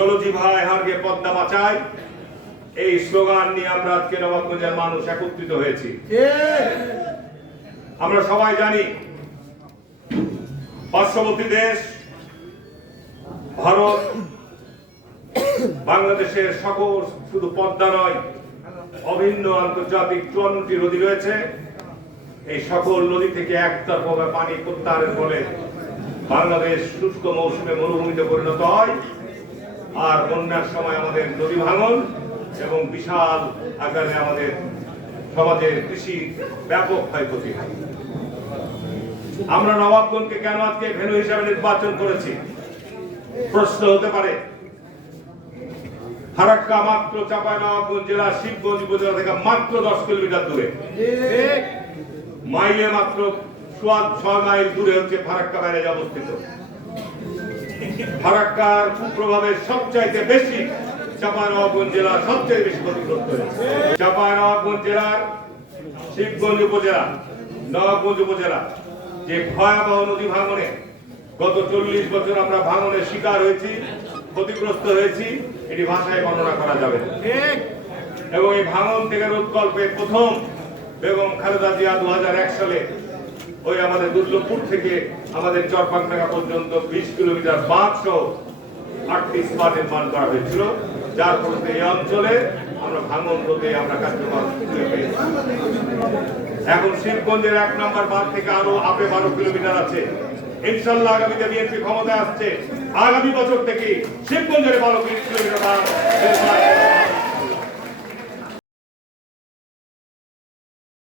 জলজি ভাই হারগে পদ্মা বাঁচায় এই স্লোগান নিয়ে আমরা আজকে নবাবগঞ্জের মানুষ একত্রিত হয়েছি। আমরা সবাই জানি পার্শ্ববর্তী দেশ ভারত বাংলাদেশের সকল শুধু পদ্মা নয় অভিন্ন আন্তর্জাতিক চুয়ান্নটি নদী রয়েছে। এই সকল নদী থেকে একতরফা পানি প্রত্যাহারের ফলে বাংলাদেশ শুষ্ক মৌসুমে মরুভূমিতে পরিণত হয়। আর বন্যার সময় আমাদের নদী ভাঙন এবং বিশাল আকারে আমাদের সমাজের কৃষি ব্যাপক ক্ষয়ক্ষতি হয়। আমরা নবাবগঞ্জকে কেন আজকে ভেনু হিসাবে নির্বাচন করেছি? প্রশ্ন হতে পারে। ফারাক্কা মাত্র চাঁপাইনবাবগঞ্জ জেলা শিবগঞ্জ উপজেলা থেকে মাত্র দশ কিলোমিটার দূরে। মাইলে মাত্র ছয় মাইল দূরে হচ্ছে ফারাক্কা ব্যারেজ অবস্থিত। ফারাক্কার কুপ্রভাবের সবচাইতে বেশি চাঁপাইনবাবগঞ্জ জেলা সবচেয়ে বেশি ক্ষতিগ্রস্ত হয়েছে চাঁপাইনবাবগঞ্জ জেলার শিবগঞ্জ উপজেলা, নবাবগঞ্জ উপজেলা, যে ভয়াবহ নদী ভাঙনে গত চল্লিশ বছর আমরা ভাঙনের শিকার হয়েছি, ক্ষতিগ্রস্ত হয়েছি, এটি ভাষায় বর্ণনা করা যাবে। এবং এই ভাঙন থেকে রোধকল্পে প্রথম বেগম খালেদা জিয়া দু হাজার এক সালে ওই আমাদের দুর্লভপুর থেকে আমাদের চরপাংডাঙ্গা পর্যন্ত বিশ কিলোমিটার বাঁধ নির্মাণ করা হয়েছিল। যার ফলে এই অঞ্চলে আমরা ভাঙন রোধে আমরা এখন শিবগঞ্জের এক নম্বর বাঁধ থেকে আরও আপে বারো কিলোমিটার আছে। ইনশাল্লাহ আগামীতে বিএনপি ক্ষমতায় আসছে। আগামী বছর থেকে শিবগঞ্জের বারো কিলোমিটার